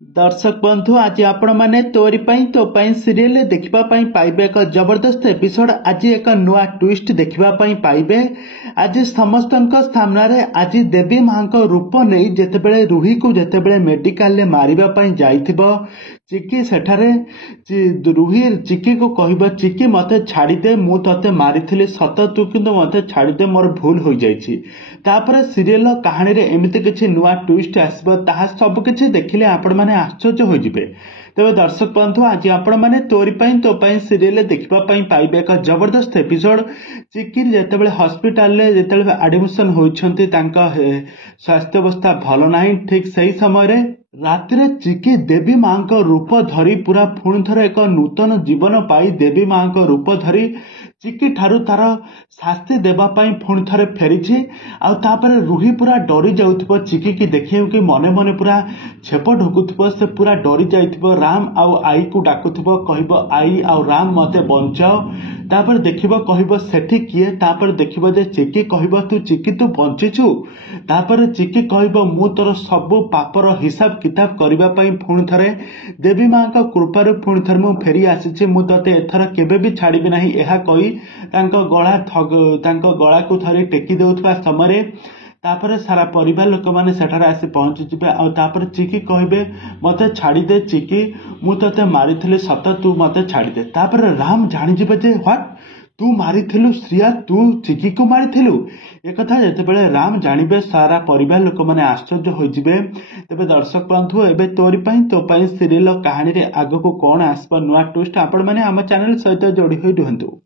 दर्शक बंधु आज आपण माने तोरी पई तो पई सीरियल देखिबा पई पाइबे एक जबरदस्त एपिसोड। आज एक नुआ ट्विस्ट देखिबा पई पाइबे। आज समस्तनक सामना रे आज देवी मां को रूप नहीं जेतेबेले रूही को जेतेबेले मेडिकल ले मारिबा पई जाइथिबो चिकी सेठारे रूही चिकी को कहबो चिकी मते छाड़ी दे मु तते मारिथिली सत तू किंतु मते छाड़ी दे मोर भूल होई जाईछि। तापर सीरियल कहानी रे एमिति किछि नुआ ट्विस्ट आसबो ताहा सब किछि देखिले आपण माने आश्चर्य हो जिवे। तेज दर्शक बंधु आज आपण माने तोरी पई तो पई सीरियल देखिबा पई पाइबे एक जबरदस्त एपिसोड। चिकी जेतेबेले हॉस्पिटल ले जेतेबेले एडमिशन होइछंती तांका स्वास्थ्य अवस्था भलो नाही। ठीक सही समय रे रातिरे चिकी देवी मां को रूप धरी पूरा पुणी थर एक नूतन जीवन पाई देवी मां को रूप धरी चिकी ठारू तार शास्ति देवा पाई पुणी थरे फेरिछि। आ तापरे रूही पूरा डरी जाउथिबो चिकी की देखियो कि मने मने पूरा छेप ढुकुथिबो। से पूरा डरी जाइथिबो राम आउ आई को डाकुथिबो कहबो आई आउ राम मते बंचाओ। तापर देखिबो कहबो सेठी किए। तापर देखिबो जे चिकी कहबो तू चिकी तू बंचिछु। तापर चिकी कहबो मु तोर सब पापर हिसाब किताब करबा पई पुणी थरे देवी मां का कृपारे पुणी थरे मु फेरी आसीछि। मु तते एथरा केबे भी छाड़िबि नाही एहा कहि तांको गळा को थरे टेकी देउथबा समय तापर सारा परिवार लोक माने सेठारे आसी पहुंची जिबे। आ तापर चिकी कहबे मते छाड़ी दे चिकी मु तते मारिथिले सत तू मते छाड़ी दे। तापर राम जानि जिबे जे व्हाट तू मारिथिलु श्रिया तू चिकी को मारिथिलु एक कथा जेतेबेले राम जानिबे सारा परिवार लोक माने आश्चर्य होई जिबे। तबे दर्शक बंधु एबे तोरी पई तो पई सीरियल कहानी रे आगो को कोन आसबा नुआ ट्विस्ट आपण माने हम चैनल सहित जोड़ी होई रहंतु।